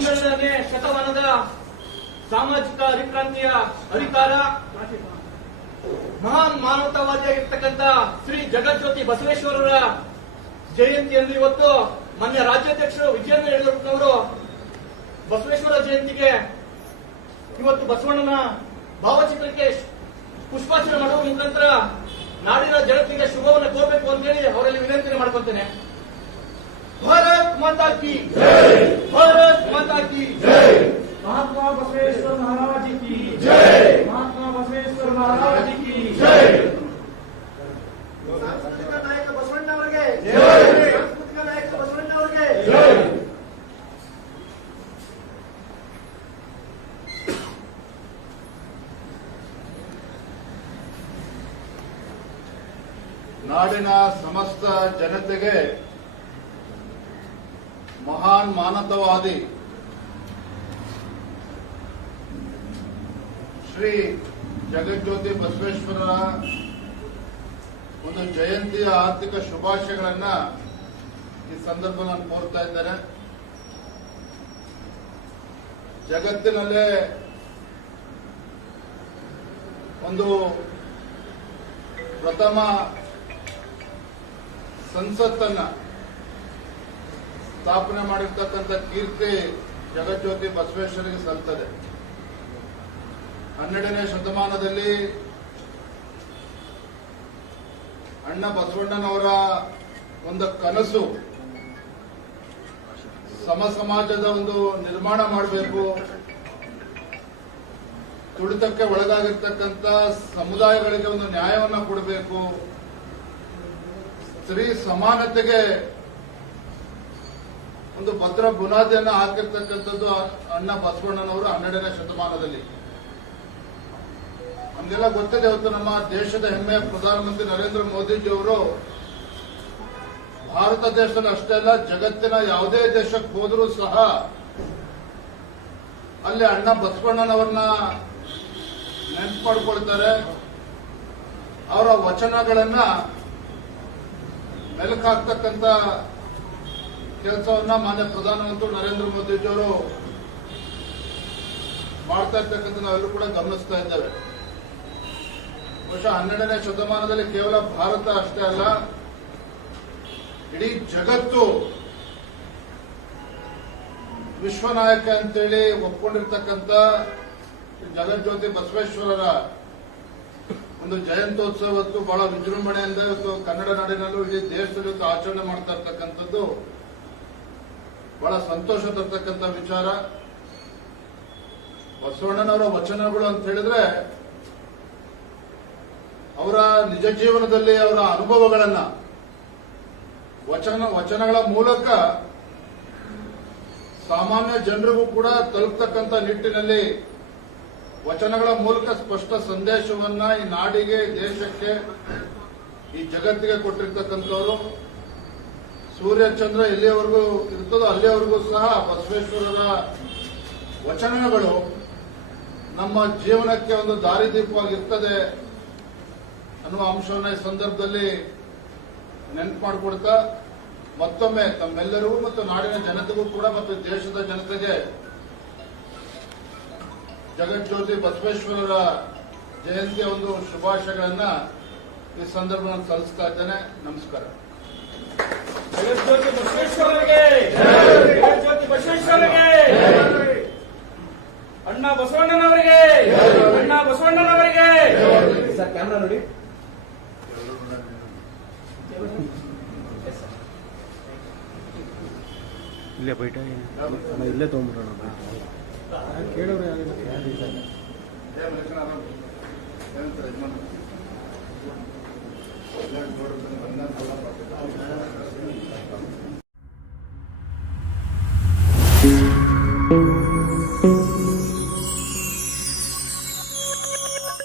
ಹನ್ನೆರಡನೇ ಶತಮಾನದ ಸಾಮಾಜಿಕ ಅಧಿಕ್ರಾಂತಿಯ ಅಧಿಕಾರ. ಮಹಾನ್ ಮಾನವತಾವಾದಿಯಾಗಿರ್ತಕ್ಕಂಥ ಶ್ರೀ ಜಗಜ್ಯೋತಿ ಬಸವೇಶ್ವರರ ಜಯಂತಿಯನ್ನು ಇವತ್ತು ಮಾನ್ಯ ರಾಜ್ಯಾಧ್ಯಕ್ಷರು ವಿಜಯೇಂದ್ರ ಯಡಿಯೂರಪ್ಪನವರು ಬಸವೇಶ್ವರ ಜಯಂತಿಗೆ ಇವತ್ತು ಬಸವಣ್ಣನ ಭಾವಚಿತ್ರಕ್ಕೆ ಪುಷ್ಪಾರ್ಚನೆ ಮಾಡುವ ಮುಖಾಂತರ ನಾಡಿನ ಜನತೆಗೆ ಶುಭವನ್ನು ಕೋರಬೇಕು ಅಂತೇಳಿ ಅವರಲ್ಲಿ ವಿನಂತಿ ಮಾಡ್ಕೊತೇನೆ ಭಾರತ್ ಮಾತಾ ಕಿ ನಾಡಿನ ಸಮಸ್ತ ಜನತೆಗೆ ಮಹಾನ್ ಮಾನವತಾವಾದಿ ಶ್ರೀ ಜಗಜ್ಯೋತಿ ಬಸವೇಶ್ವರರ ಒಂದು ಜಯಂತಿಯ ಆರ್ಥಿಕ ಶುಭಾಶಯಗಳನ್ನ ಈ ಸಂದರ್ಭ ನಾನು ಕೋರ್ತಾ ಇದ್ದೇನೆ. ಜಗತ್ತಿನಲ್ಲೇ ಒಂದು ಪ್ರಥಮ ಸಂಸತ್ತನ್ನ ಸ್ಥಾಪನೆ ಮಾಡಿರ್ತಕ್ಕಂಥ ಕೀರ್ತಿ ಜಗಜ್ಯೋತಿ ಬಸವೇಶ್ವರಿಗೆ ಸಲ್ತದೆ. ಹನ್ನೆರಡನೇ ಶತಮಾನದಲ್ಲಿ ಅಣ್ಣ ಬಸವಣ್ಣನವರ ಒಂದು ಕನಸು ಸಮ ಸಮಾಜದ ಒಂದು ನಿರ್ಮಾಣ ಮಾಡಬೇಕು. ತುಳಿತಕ್ಕೆ ಒಳಗಾಗಿರ್ತಕ್ಕಂಥ ಸಮುದಾಯಗಳಿಗೆ ಒಂದು ನ್ಯಾಯವನ್ನು ಕೊಡಬೇಕು. ಸ್ತ್ರೀ ಸಮಾನತೆಗೆ ಒಂದು ಭದ್ರ ಬುನಾದಿಯನ್ನು ಹಾಕಿರ್ತಕ್ಕಂಥದ್ದು ಅಣ್ಣ ಬಸವಣ್ಣನವರು ಹನ್ನೆರಡನೇ ಶತಮಾನದಲ್ಲಿ. ನಮಗೆಲ್ಲ ಗೊತ್ತಿದೆ ಇವತ್ತು ನಮ್ಮ ದೇಶದ ಹೆಮ್ಮೆಯ ಪ್ರಧಾನಮಂತ್ರಿ ನರೇಂದ್ರ ಮೋದಿಜಿ ಅವರು ಭಾರತ ದೇಶದಲ್ಲಿ ಅಷ್ಟೇ ಅಲ್ಲ, ಜಗತ್ತಿನ ಯಾವುದೇ ದೇಶಕ್ಕೆ ಹೋದರೂ ಸಹ ಅಲ್ಲಿ ಅಣ್ಣ ಬಸವಣ್ಣನವರನ್ನ ನೆನಪು ಮಾಡ್ಕೊಳ್ತಾರೆ. ಅವರ ವಚನಗಳನ್ನ ಮೆಲುಕಾಗ್ತಕ್ಕಂಥ ಕೆಲಸವನ್ನ ಮಾನ್ಯ ಪ್ರಧಾನಮಂತ್ರಿ ನರೇಂದ್ರ ಮೋದಿಜಿಯವರು ಮಾಡ್ತಾ ಇರ್ತಕ್ಕಂಥ ನಾವೆಲ್ಲರೂ ಕೂಡ ಗಮನಿಸ್ತಾ ಇದ್ದೇವೆ. ಬಹುಶಃ ಹನ್ನೆರಡನೇ ಶತಮಾನದಲ್ಲಿ ಕೇವಲ ಭಾರತ ಅಷ್ಟೇ ಅಲ್ಲ, ಇಡೀ ಜಗತ್ತು ವಿಶ್ವನಾಯಕ ಅಂತೇಳಿ ಒಪ್ಕೊಂಡಿರ್ತಕ್ಕಂಥ ಜಗಜ್ಯೋತಿ ಬಸವೇಶ್ವರರ ಒಂದು ಜಯಂತ್ಯೋತ್ಸವತ್ತು ಬಹಳ ವಿಜೃಂಭಣೆಯಿಂದ ಕನ್ನಡ ನಾಡಿನಲ್ಲೂ ಇಡೀ ದೇಶದಲ್ಲಿ ಆಚರಣೆ ಮಾಡ್ತಾ ಇರ್ತಕ್ಕಂಥದ್ದು ಬಹಳ ಸಂತೋಷ ತರ್ತಕ್ಕಂಥ ವಿಚಾರ. ಬಸವಣ್ಣನವರ ವಚನಗಳು ಅಂತ ಹೇಳಿದ್ರೆ ಅವರ ನಿಜ ಜೀವನದಲ್ಲಿ ಅವರ ಅನುಭವಗಳನ್ನ, ವಚನ, ವಚನಗಳ ಮೂಲಕ ಸಾಮಾನ್ಯ ಜನರಿಗೂ ಕೂಡ ತಲುಪ್ತಕ್ಕಂಥ ನಿಟ್ಟಿನಲ್ಲಿ ವಚನಗಳ ಮೂಲಕ ಸ್ಪಷ್ಟ ಸಂದೇಶವನ್ನ ಈ ನಾಡಿಗೆ, ದೇಶಕ್ಕೆ, ಈ ಜಗತ್ತಿಗೆ ಕೊಟ್ಟಿರ್ತಕ್ಕಂಥವ್ರು. ಸೂರ್ಯ ಚಂದ್ರ ಎಲ್ಲಿಯವರೆಗೂ ಇರ್ತದೋ ಅಲ್ಲಿಯವರೆಗೂ ಸಹ ಬಸವೇಶ್ವರರ ವಚನಗಳು ನಮ್ಮ ಜೀವನಕ್ಕೆ ಒಂದು ದಾರಿದೀಪವಾಗಿರ್ತದೆ ಅನ್ನುವ ಅಂಶವನ್ನ ಈ ಸಂದರ್ಭದಲ್ಲಿ ನೆನಪು ಮಾಡಿಕೊಡ್ತಾ ಮತ್ತೊಮ್ಮೆ ತಮ್ಮೆಲ್ಲರಿಗೂ ಮತ್ತು ನಾಡಿನ ಜನತೆಗೂ ಕೂಡ ಮತ್ತು ದೇಶದ ಜನತೆಗೆ ಜಗಜ್ಯೋತಿ ಬಸವೇಶ್ವರರ ಜಯಂತಿಯ ಒಂದು ಶುಭಾಶಯಗಳನ್ನ ಈ ಸಂದರ್ಭದಲ್ಲಿ ಸಲ್ಲಿಸ್ತಾ ಇದ್ದೇನೆ. ನಮಸ್ಕಾರ. ಜಗಜ್ಯೋತಿ ಬಸವೇಶ್ವರರಿಗೆ! ಜಗಜ್ಯೋತಿ ಬಸವೇಶ್ವರರಿಗೆ! ಅಣ್ಣ ಬಸವಣ್ಣನವರಿಗೆ! ಅಣ್ಣ ಬಸವಣ್ಣನವರಿಗೆ! ಸರ್ ಕ್ಯಾಮ್ರಾ ನೋಡಿ. ಇಲ್ಲೇ ಬೈಟ? ಇಲ್ಲೇ ತೊಗೊಂಬಿಡೋಣ ಕೇಳೋರು ಯಾರಿಲ್ಲ